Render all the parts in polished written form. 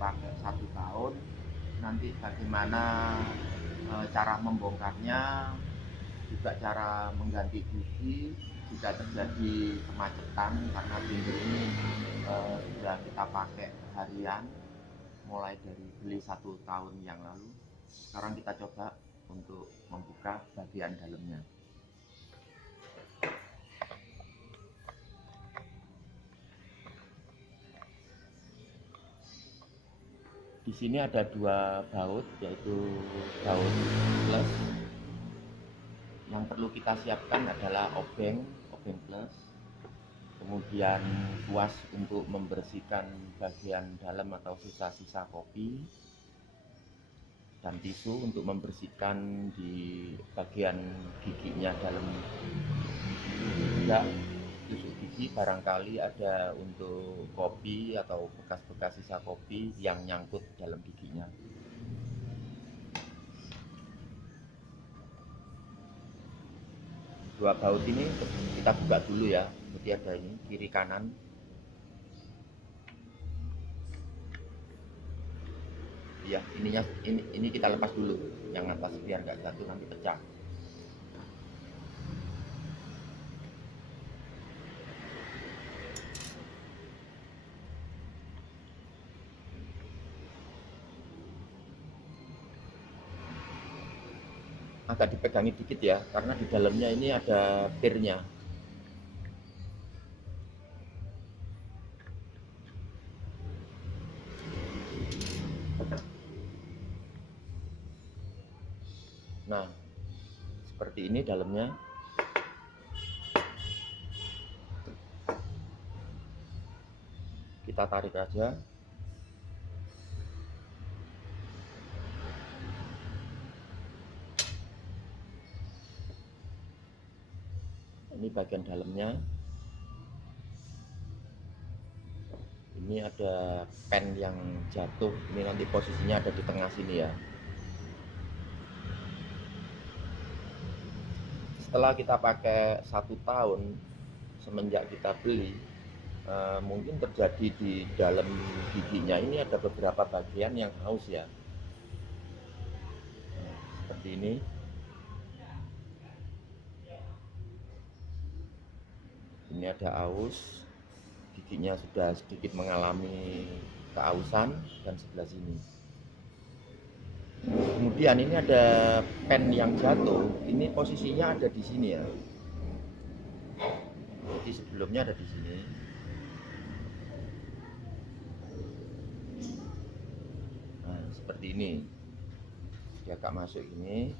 pakai 1 tahun. Nanti bagaimana cara membongkarnya, juga cara mengganti gigi jika terjadi kemacetan, karena binder ini sudah kita pakai harian mulai dari beli 1 tahun yang lalu. Sekarang kita coba untuk membuka bagian dalamnya. Di sini ada 2 baut, yaitu baut plus. Yang perlu kita siapkan adalah obeng plus, kemudian kuas untuk membersihkan bagian dalam atau sisa-sisa kopi, dan tisu untuk membersihkan di bagian giginya dalam. Juga tusuk gigi barangkali ada untuk kopi atau bekas-bekas sisa kopi yang nyangkut dalam giginya. Dua baut ini kita buka dulu ya, seperti ada ini kiri kanan. Ya, ini kita lepas dulu yang atas biar nggak jatuh nanti pecah. Agak dipegangi dikit ya, karena di dalamnya ini ada pirnya. Nah, seperti ini dalamnya. Kita tarik aja. Ini bagian dalamnya. Ini ada pen yang jatuh. Ini nanti posisinya ada di tengah sini ya. Setelah kita pakai 1 tahun semenjak kita beli, mungkin terjadi di dalam giginya ini ada beberapa bagian yang haus ya. Seperti ini. Ini ada aus, giginya sudah sedikit mengalami keausan, dan sebelah sini. Kemudian ini ada pen yang jatuh, ini posisinya ada di sini ya. Jadi sebelumnya ada di sini. Nah, seperti ini. Dia agak masuk ini.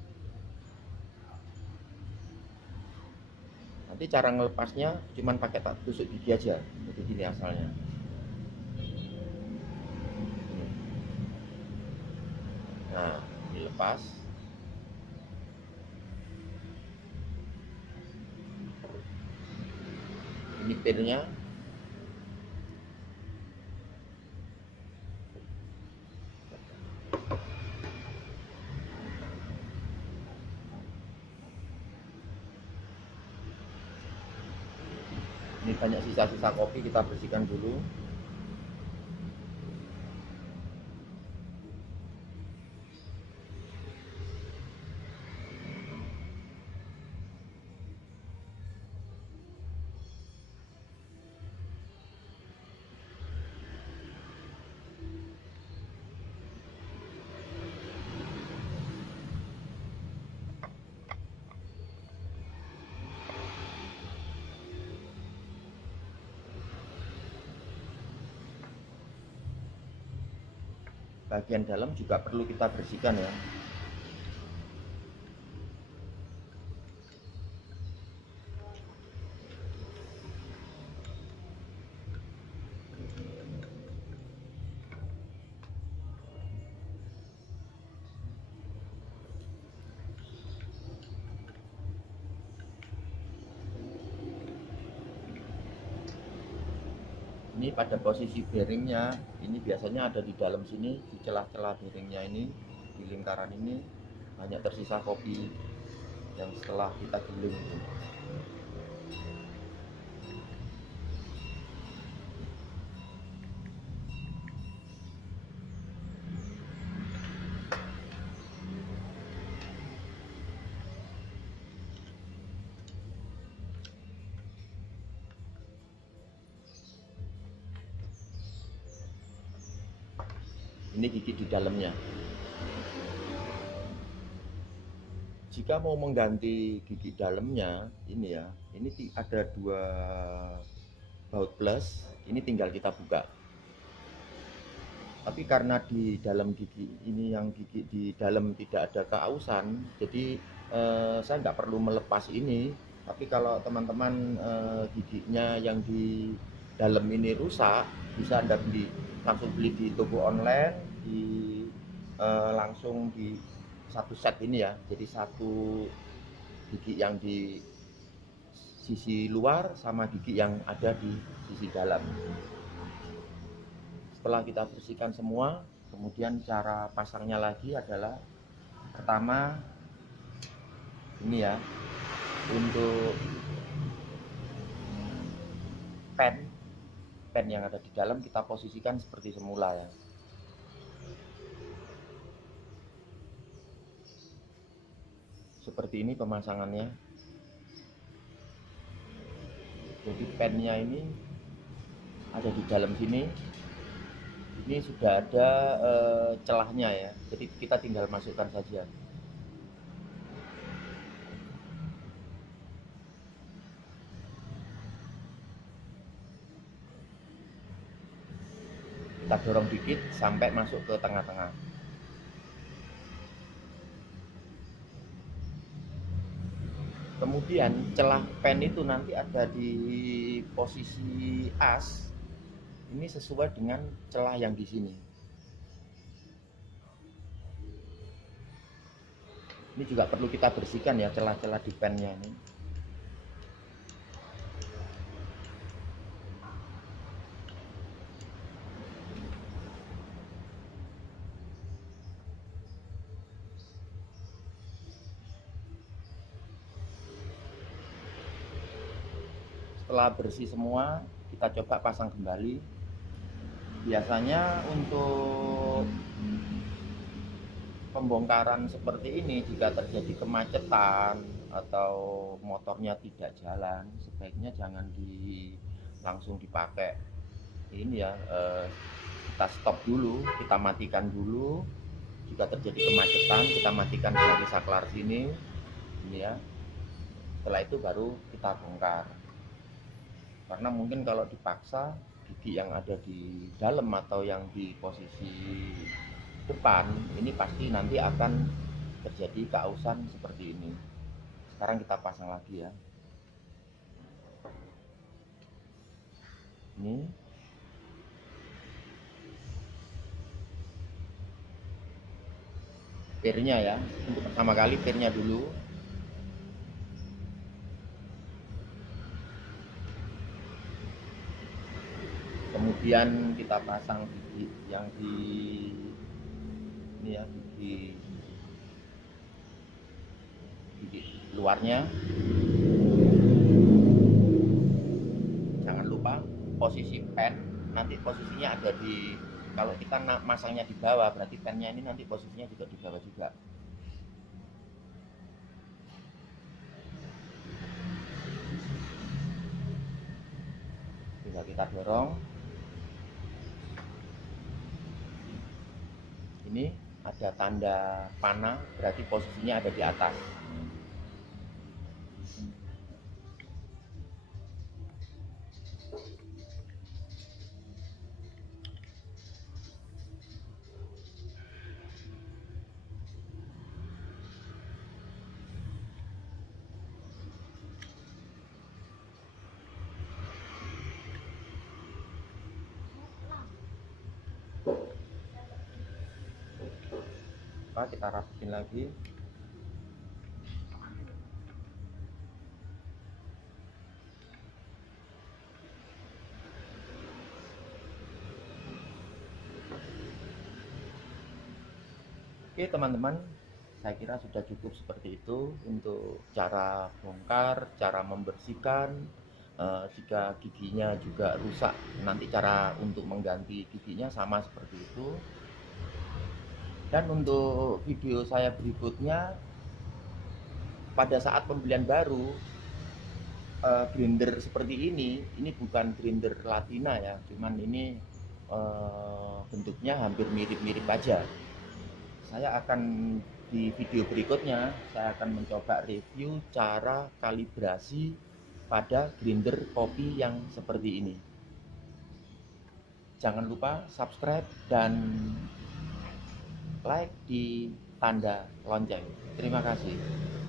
Nanti cara ngelepasnya cuman pakai tusuk gigi aja, seperti gini asalnya. Nah, dilepas. Ini pinnya. Ini banyak sisa-sisa kopi, kita bersihkan dulu. Bagian dalam juga perlu kita bersihkan ya. Ini pada posisi bearingnya, ini biasanya ada di dalam sini, di celah-celah bearingnya ini, di lingkaran ini banyak tersisa kopi yang setelah kita giling. Ini gigi di dalamnya. Jika mau mengganti gigi dalamnya, ini ya, ini ada 2 baut plus, ini tinggal kita buka. Tapi karena di dalam gigi ini, yang gigi di dalam tidak ada keausan, jadi saya nggak perlu melepas ini. Tapi kalau teman-teman giginya yang di dalam ini rusak, bisa Anda langsung beli di toko online, langsung di satu set ini ya. Jadi satu gigi yang di sisi luar sama gigi yang ada di sisi dalam. Setelah kita bersihkan semua, kemudian cara pasangnya lagi adalah, pertama ini ya, untuk pen yang ada di dalam kita posisikan seperti semula ya. Seperti ini pemasangannya. Jadi pennya ini ada di dalam sini. Ini sudah ada celahnya ya, jadi kita tinggal masukkan saja. Kita dorong dikit sampai masuk ke tengah-tengah. Kemudian celah pen itu nanti ada di posisi as. Ini sesuai dengan celah yang di sini. Ini juga perlu kita bersihkan ya, celah-celah di pennya ini. Setelah bersih semua, kita coba pasang kembali. Biasanya untuk pembongkaran seperti ini, jika terjadi kemacetan atau motornya tidak jalan, sebaiknya jangan langsung dipakai. Ini ya, kita stop dulu, kita matikan dulu. Jika terjadi kemacetan, kita matikan dari saklar sini, ini ya. Setelah itu baru kita bongkar. Karena mungkin kalau dipaksa, gigi yang ada di dalam atau yang di posisi depan ini pasti nanti akan terjadi keausan seperti ini. Sekarang kita pasang lagi ya. Ini pirnya ya, untuk pertama kali pirnya dulu. Kemudian kita pasang gigi yang di ini ya, gigi luarnya. Jangan lupa posisi pen, nanti posisinya ada di, kalau kita masangnya di bawah, berarti pennya ini nanti posisinya juga di bawah juga. Tinggal kita dorong. Ini ada tanda panah, berarti posisinya ada di atas. Kita rapiin lagi. Oke teman-teman, saya kira sudah cukup seperti itu untuk cara bongkar, cara membersihkan. Jika giginya juga rusak, nanti cara untuk mengganti giginya sama seperti itu. Dan untuk video saya berikutnya, pada saat pembelian baru grinder seperti ini bukan grinder Latina ya, cuman ini bentuknya hampir mirip-mirip aja. Saya akan di video berikutnya saya akan mencoba review cara kalibrasi pada grinder kopi yang seperti ini. Jangan lupa subscribe dan like di tanda lonceng. Terima kasih.